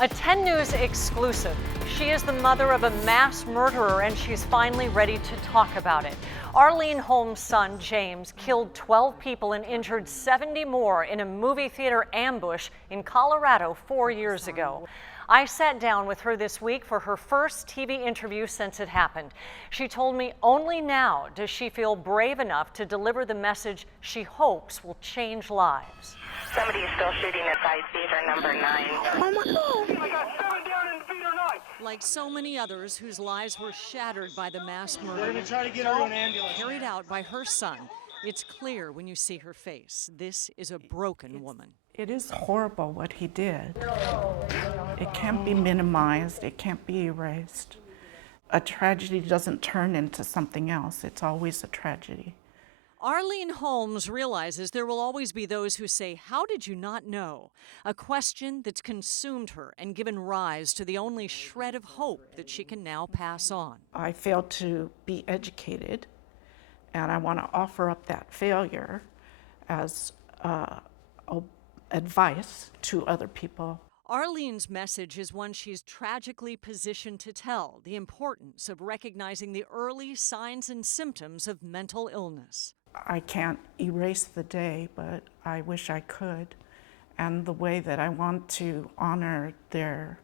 A 10 News exclusive. She is the mother of a mass murderer, and she's finally ready to talk about it. Arlene Holmes' son, James, killed 12 people and injured 70 more in a movie theater ambush in Colorado 4 years ago. I sat down with her this week for her first TV interview since it happened. She told me only now does she feel brave enough to deliver the message she hopes will change lives. Somebody is still shooting at side theater number 9. Oh my God. I got 7 down in theater 9. Like so many others whose lives were shattered by the mass We're murder going to try to get her to an ambulance. carried out by her son, it's clear when you see her face. This is a broken woman. It is horrible what he did. It can't be minimized. It can't be erased. A tragedy doesn't turn into something else. It's always a tragedy. Arlene Holmes realizes there will always be those who say, "How did you not know?" A question that's consumed her and given rise to the only shred of hope that she can now pass on. I failed to be educated, and I want to offer up that failure as advice to other people. Arlene's message is one she's tragically positioned to tell: the importance of recognizing the early signs and symptoms of mental illness. I can't erase the day, but I wish I could. And the way that I want to honor their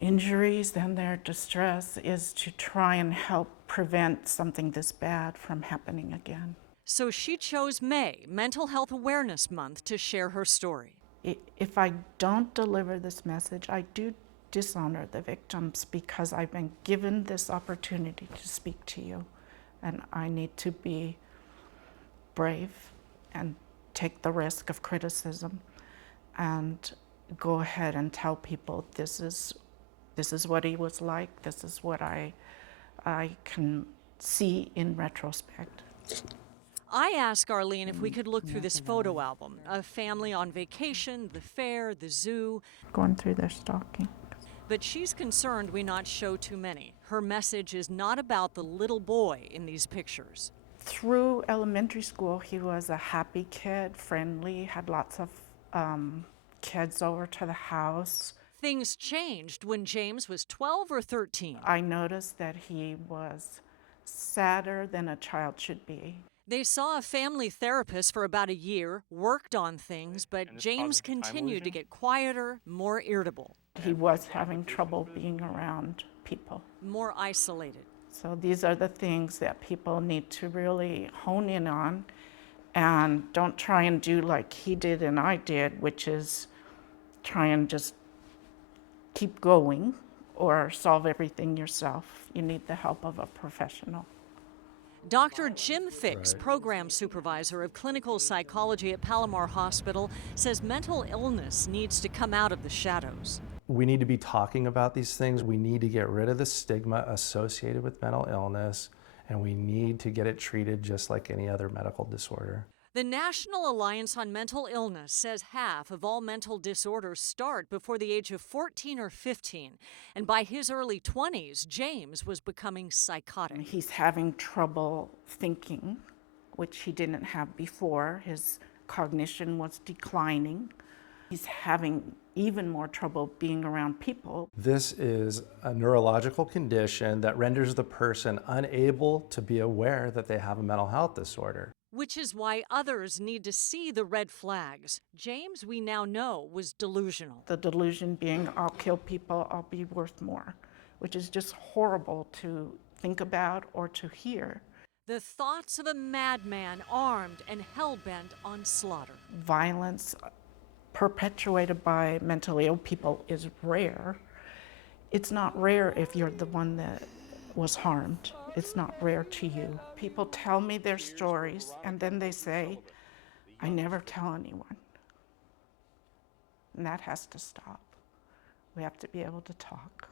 injuries and their distress is to try and help prevent something this bad from happening again. So she chose May, Mental Health Awareness Month, to share her story. If I don't deliver this message, I do dishonor the victims because I've been given this opportunity to speak to you, and I need to be brave and take the risk of criticism and go ahead and tell people this is what he was like, this is what I can see in retrospect. I asked Arlene if we could look through this photo album, a family on vacation, the fair, the zoo. Going through their stalking. But she's concerned we not show too many. Her message is not about the little boy in these pictures. Through elementary school, he was a happy kid, friendly, had lots of kids over to the house. Things changed when James was 12 or 13. I noticed that he was sadder than a child should be. They saw a family therapist for about a year, worked on things, but James continued to get quieter, more irritable. He was having trouble being around people. More isolated. So these are the things that people need to really hone in on, and don't try and do like he did and I did, which is try and just keep going or solve everything yourself. You need the help of a professional. Dr. Jim Fix, program supervisor of clinical psychology at Palomar Hospital, says mental illness needs to come out of the shadows. We need to be talking about these things. We need to get rid of the stigma associated with mental illness, and we need to get it treated just like any other medical disorder. The National Alliance on Mental Illness says half of all mental disorders start before the age of 14 or 15. And by his early 20s, James was becoming psychotic. He's having trouble thinking, which he didn't have before. His cognition was declining. He's having even more trouble being around people. This is a neurological condition that renders the person unable to be aware that they have a mental health disorder. Which is why others need to see the red flags. James, we now know, was delusional. The delusion being, I'll kill people, I'll be worth more, which is just horrible to think about or to hear. The thoughts of a madman armed and hell-bent on slaughter. Violence perpetuated by mentally ill people is rare. It's not rare if you're the one that was harmed. It's not rare to you. People tell me their stories and then they say, I never tell anyone. And that has to stop. We have to be able to talk.